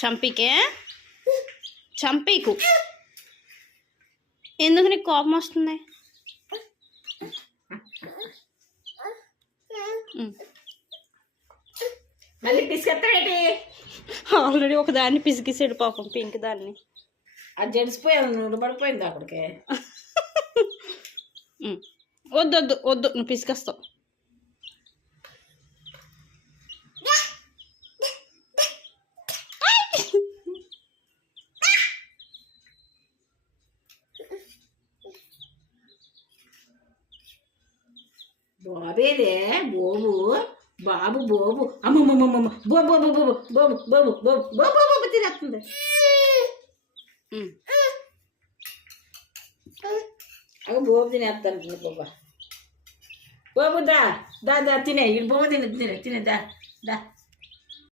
చంపికే? చంపీకు? ఎందుకు నీకు కోపం వస్తుంది. మళ్ళీ పిసుకెత్తాడేటి? ఆల్రెడీ ఒక దాన్ని పిసికిసాడు పాపం పింక్ దాన్ని. అది జడిసిపోయాను నువ్వు పడిపోయింది అక్కడికి. వద్దు వద్దు వద్దు నువ్వు పిసికేస్తావు. బాబేదే బోబు బాబు బోబు అమ్మమ్మమ్మమ్మ బోబు బోబు బోబు బోబు బోబు బోబు బోబు బోబు తినేస్తుంది ఉమ్. అగ బోబు తినేస్తాను బాబా బాబు దా దా దా తినే ఈ బొమ్మ తినే తినే తినే దా దా